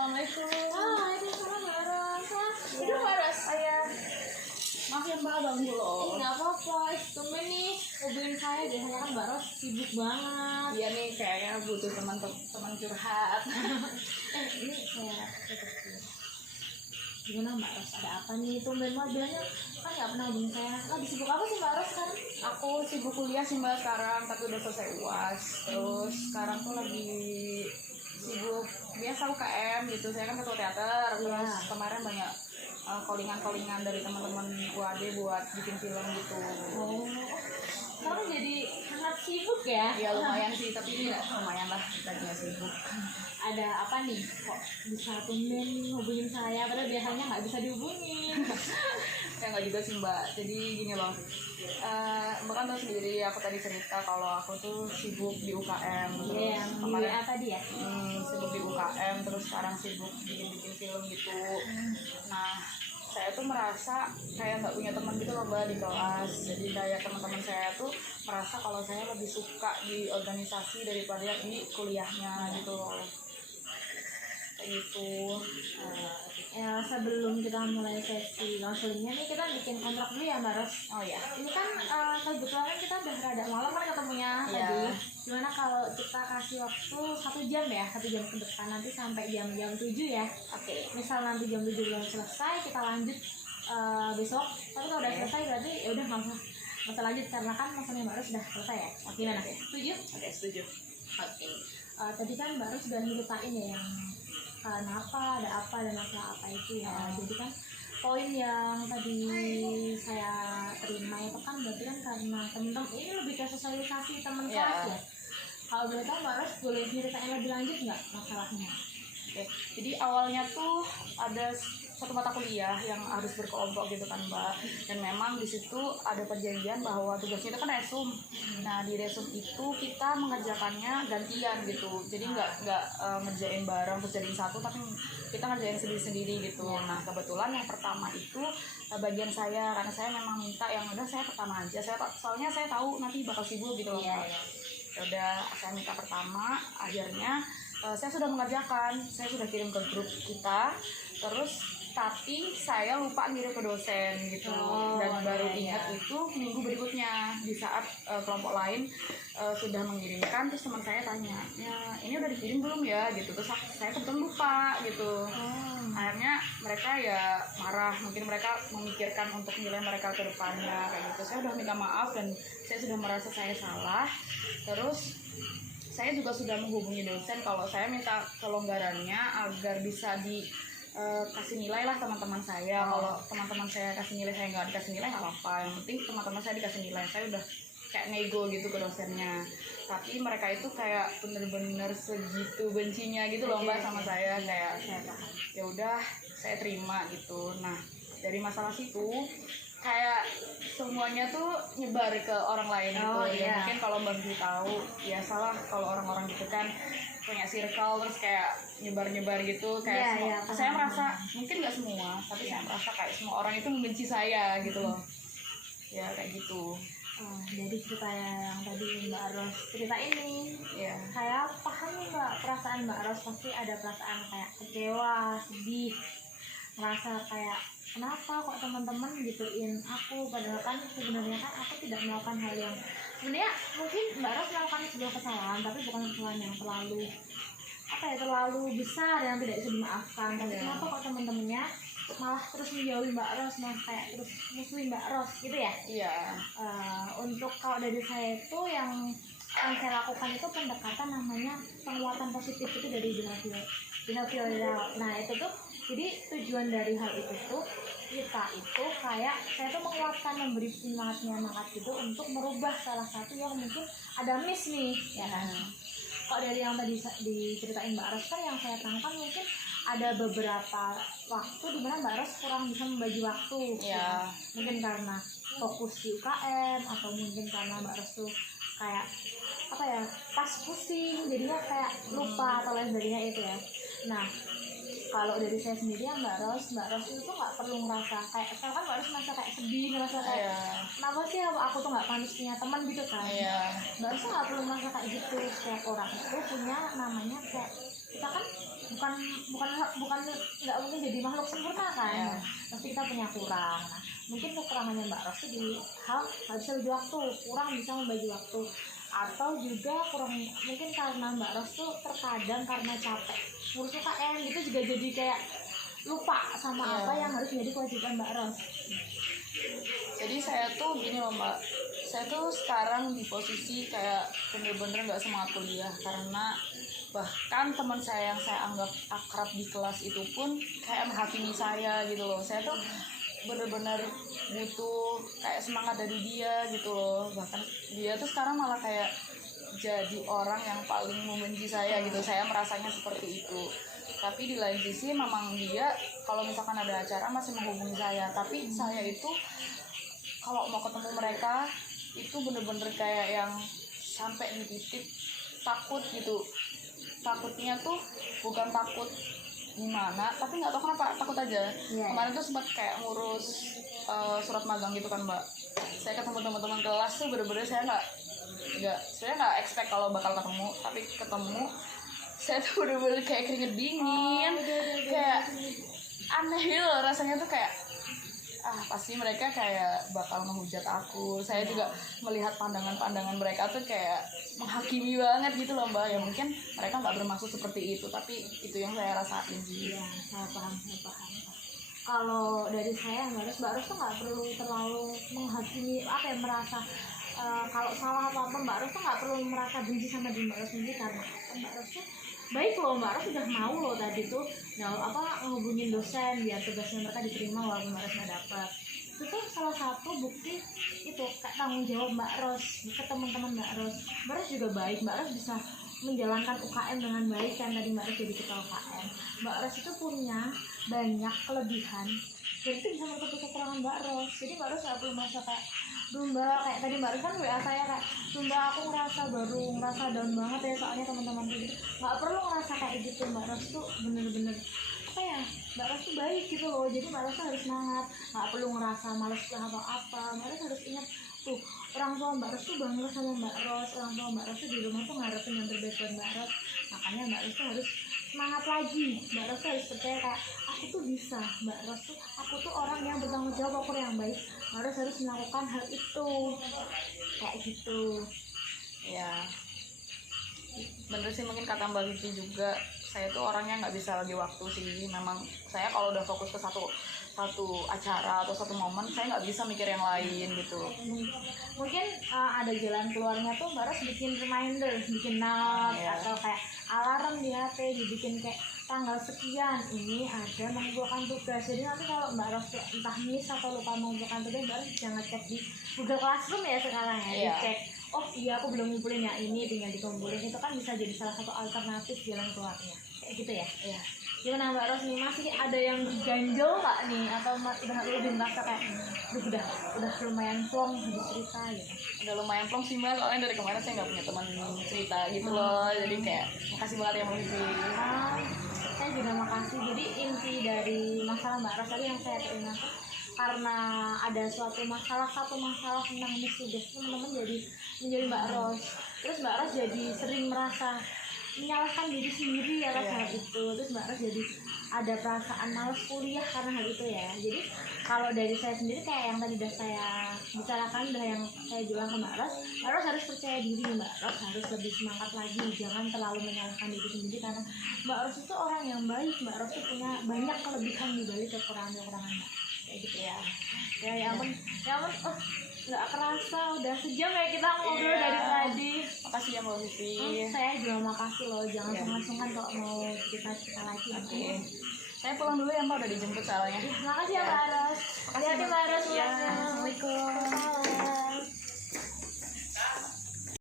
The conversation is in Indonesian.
Assalamualaikum. Waalaikumsalam warahmatullahi Itu Baras. Ayah. Maaf ya Mbak, ganggu loh. Nggak apa-apa. Tumben nih hubungin saya. Biasanya kan Mbak Ros sibuk banget. Iya nih, kayaknya butuh teman curhat. Ini saya gimana Mbak Ros? Ada apa nih? Tumben banget bilangnya kan nggak pernah hubungin saya. Lagi sibuk apa sih Mbak Ros sekarang? Aku sibuk kuliah sih Mbak sekarang, tapi udah selesai UAS. Terus sekarang tuh lagi sibuk biasa UKM gitu. Saya kan ketua teater. Terus kemarin banyak callingan dari teman-teman UAD buat bikin film gitu. Oh, sekarang jadi sangat sibuk ya? Ya lumayan sih, tapi ini lumayan lah kita sibuk. Ada apa nih? Kok bisa tumben hubungin saya? Padahal biasanya nggak bisa dihubungin. Ya nggak juga sih Mbak, jadi gini loh, Mbak kan tahu sendiri aku tadi cerita kalau aku tuh sibuk di UKM. Iya, yang di WA tadi ya? Sibuk di UKM, terus sekarang sibuk bikin film gitu. Nah, saya tuh merasa kayak nggak punya teman gitu loh Mbak di kelas. Jadi kayak teman-teman saya tuh merasa kalau saya lebih suka di organisasi daripada di kuliahnya gitu loh. Kayak gitu. Ya, sebelum kita mulai sesi konselingnya nih, kita bikin kontrak dulu ya Mbak Ros. Oh ya. Ini kan kebetulan kita udah rada malam kan ketemunya tadi. Gimana kalau kita kasih waktu 1 jam ya, 1 jam ke depan nanti sampai jam 7 ya. Oke. Misal nanti jam 7 belum selesai, kita lanjut besok. Tapi kalau udah selesai berarti ya udah nggak usah lanjut karena kan maksudnya Mbak Ros sudah selesai ya. Gimana? Setuju? Oke, setuju. Oke. Tadi kan Mbak Ros sudah nyeritain ya yang kenapa, ada apa, dan masalah apa itu ya. Jadi kan poin yang tadi saya terima itu kan berarti kan karena temen-temen ini lebih ke sosialisasi teman kelas ya. Kalau boleh tahu Mbak Ros boleh ceritain lebih lanjut nggak masalahnya? Oke, jadi awalnya tuh ada satu mata kuliah yang harus berkelompok gitu kan Mbak, dan memang di situ ada perjanjian bahwa tugasnya itu kan resum. Nah di resum itu kita mengerjakannya gantian gitu, jadi nggak ngerjain bareng terus jadiin satu, tapi kita ngerjain sendiri-sendiri gitu. Nah kebetulan yang pertama itu bagian saya, karena saya memang minta yang udah saya pertama aja, soalnya saya tahu nanti bakal sibuk gitu loh Mbak. Udah saya minta pertama, akhirnya saya sudah mengerjakan, saya sudah kirim ke grup kita, terus tapi saya lupa ngirim ke dosen gitu. Dan baru ingat itu minggu berikutnya di saat kelompok lain sudah mengirimkan, terus teman saya tanya, ya ini udah dikirim belum ya gitu, terus saya kebetulan lupa gitu. Akhirnya mereka ya marah, mungkin mereka memikirkan untuk nilai mereka ke depannya kayak gitu. Saya udah minta maaf dan saya sudah merasa saya salah. Terus saya juga sudah menghubungi dosen kalau saya minta kelonggarannya agar bisa kasih nilai lah teman-teman saya. Kalau teman-teman saya kasih nilai, saya nggak dikasih nilai nggak apa-apa, yang penting teman-teman saya dikasih nilai. Saya udah kayak nego gitu ke dosennya, tapi mereka itu kayak bener-bener segitu bencinya gitu loh Mbak sama saya. Kayak ya udah saya terima gitu. Nah dari masalah situ kayak semuanya tuh nyebar ke orang lain gitu. Ya mungkin kalau Mbak Bi tahu, ya salah kalau orang-orang gitu kan punya circle terus kayak nyebar-nyebar gitu kayak saya merasa, mungkin nggak semua, tapi saya merasa kayak semua orang itu membenci saya gitu loh. Ya kayak gitu. Jadi cerita yang tadi Mbak Ros cerita ini, saya paham nih Mbak, perasaan Mbak Ros pasti ada perasaan kayak kecewa, sedih, merasa kayak kenapa kok teman-teman gituin aku, padahal kan sebenarnya kan aku tidak melakukan hal yang sebenarnya mungkin Mbak Ros melakukan sebuah kesalahan, tapi bukan kesalahan yang terlalu besar yang tidak bisa dimaafkan. Tapi kenapa kok teman-temannya malah terus menjauhi Mbak Ros, malah kayak terus musuhin Mbak Ros gitu ya? Iya. Untuk kalau dari saya itu yang saya lakukan itu pendekatan namanya penguatan positif itu dari behavioral. Nah itu tuh jadi tujuan dari hal itu tuh kita itu kayak saya tuh menguatkan, memberi semangat gitu untuk merubah salah satu yang mungkin ada miss nih ya kan. Kalau dari yang tadi diceritain Mbak Ros kan yang saya tangkap mungkin ada beberapa waktu di mana Mbak Ros kurang bisa membagi waktu ya. Mungkin karena fokus di UKM atau mungkin karena Mbak Ros tuh kayak apa ya, pas pusing jadinya kayak lupa atau lain sebagainya itu ya. Nah kalau dari saya sendiri ya Mbak Ros itu tuh nggak perlu ngerasa kayak, sekarang kan Mbak Ros merasa kayak sedih, ngerasa kayak kenapa sih aku tuh nggak pantas punya teman gitu kan. Mbak Ros nggak perlu merasa kayak gitu. Setiap orang itu punya namanya kayak, kita kan bukan bukan nggak mungkin jadi makhluk sempurna kan. Iya. Pasti kita punya kurang. Nah, mungkin kekurangannya Mbak Ros tuh di hal nggak bisa bagi waktu, kurang bisa membagi waktu, atau juga kurang mungkin karena Mbak Ros tuh terkadang karena capek ngurus UKM gitu juga jadi kayak lupa sama Iya. apa yang harus menjadi kewajiban Mbak Ros. Jadi saya tuh gini loh Mbak, saya tuh sekarang di posisi kayak bener-bener nggak semangat kuliah, karena bahkan teman saya yang saya anggap akrab di kelas itu pun kayak menghakimi saya gitu loh. Saya tuh bener-bener butuh kayak semangat dari dia gitu loh. Bahkan dia tuh sekarang malah kayak jadi orang yang paling membenci saya gitu. Saya merasanya seperti itu. Tapi di lain sisi memang dia kalau misalkan ada acara masih menghubungi saya. Tapi saya itu kalau mau ketemu mereka itu bener-bener kayak yang sampai di titik takut gitu. Takutnya tuh bukan takut gimana, tapi nggak tahu kenapa takut aja. Kemarin tuh sempat kayak ngurus surat magang gitu kan Mbak. Saya ketemu teman-teman kelas tuh bener-bener saya nggak expect kalau bakal ketemu, tapi ketemu saya tuh bener-bener kayak keringet dingin, kayak aneh gitu loh rasanya tuh kayak pasti mereka kayak bakal menghujat aku. Saya juga melihat pandangan-pandangan mereka tuh kayak menghakimi banget gitu loh Mbak. Ya mungkin mereka nggak bermaksud seperti itu, tapi itu yang saya rasain sih. Iya, saya paham. Kalau dari saya Mbak Ros tuh nggak perlu terlalu menghakimi merasa kalau salah apa Mbak Ros tuh nggak perlu merasa benci sama diri Mbak Ros sendiri, karena Mbak Ros tuh baik loh. Mbak Ros sudah mau loh tadi tuh ngehubungin dosen biar tugasnya mereka diterima walaupun Mbak Ros nggak dapat. Itu tuh salah satu bukti itu kayak tanggung jawab Mbak Ros ke teman-teman Mbak Ros. Mbak Ros juga baik, Mbak Ros bisa menjalankan UKM dengan baik kan. Tadi Mbak Ros jadi ketua UKM. Mbak Ros itu punya banyak kelebihan dan itu bisa menutupi kekurangan Mbak Ros. Jadi Mbak Ros nggak perlu merasa kayak Mbak, kayak tadi Mbak Ros kan WA saya kayak Mbak aku ngerasa down banget ya soalnya teman-teman gitu. Nggak perlu ngerasa kayak gitu. Mbak Ros tuh bener-bener Mbak Ros tuh baik gitu loh. Jadi Mbak Ros tuh harus semangat, nggak perlu ngerasa males atau apa. Mbak Ros harus ingat tuh, orang tua Mbak Ros tuh bangga sama Mbak Ros. Orang tua Mbak Ros tuh di rumah tuh ngarepin yang terbaik buat Mbak Ros. Makanya Mbak Ros tuh harus semangat lagi. Mbak Ros tuh harus percaya kayak aku tuh bisa. Mbak Ros tuh aku tuh orang yang bertanggung jawab, aku yang baik. Mbak Ros harus melakukan hal itu kayak gitu. Ya bener sih, mungkin kata Mbak Vivi juga, saya tuh orangnya nggak bisa bagi waktu sih. Memang saya kalau udah fokus ke satu acara atau satu momen, saya nggak bisa mikir yang lain gitu. Mungkin ada jalan keluarnya tuh Mbak Ros bikin reminder, bikin note, atau kayak alarm di HP, dibikin kayak tanggal sekian ini ada mengumpulkan tugas. Jadi nanti kalau Mbak Ros entah miss atau lupa mengumpulkan tugas, Mbak Ros jangan cek di Google Classroom ya sekarang ya, dicek. Oh iya aku belum ngumpulin ya, ini tinggal dikumpulin. Itu kan bisa jadi salah satu alternatif jalan keluarnya kayak gitu ya. Iya. Gimana Mbak Ros nih, masih ada yang ganjel nggak nih, atau udah lebih merasa kayak udah lumayan plong habis cerita gitu? Udah lumayan plong sih Mbak, soalnya dari kemarin saya nggak punya teman cerita gitu loh. Jadi kayak makasih banget ya Mbak Vivi. Saya juga makasih. Jadi inti dari masalah Mbak Ros tadi yang saya terima tuh karena ada satu masalah tentang miss tugas, teman-teman jadi menjadi Mbak Ros. Terus Mbak Ros jadi sering merasa menyalahkan diri sendiri atas hal itu. Terus Mbak Ros jadi ada perasaan malas kuliah karena hal itu ya. Jadi kalau dari saya sendiri kayak yang tadi udah saya bicarakan, udah yang saya bilang ke Mbak Ros harus percaya diri. Mbak Ros harus lebih semangat lagi, jangan terlalu menyalahkan diri sendiri, karena Mbak Ros itu orang yang baik. Mbak Ros itu punya banyak kelebihan dibalik kekurangan-kekurangan Mbak, kayak gitu ya. Ya ampun, nggak kerasa udah sejam ya kita ngobrol dari tadi. Makasih ya Mbak Vivi. Saya juga makasih loh, jangan sungkan-sungkan kalau mau kita lagi. Saya pulang dulu ya Mbak, udah dijemput soalnya. Makasih ya Mbak Ros. Hati-hati Mbak Ros. Assalamualaikum.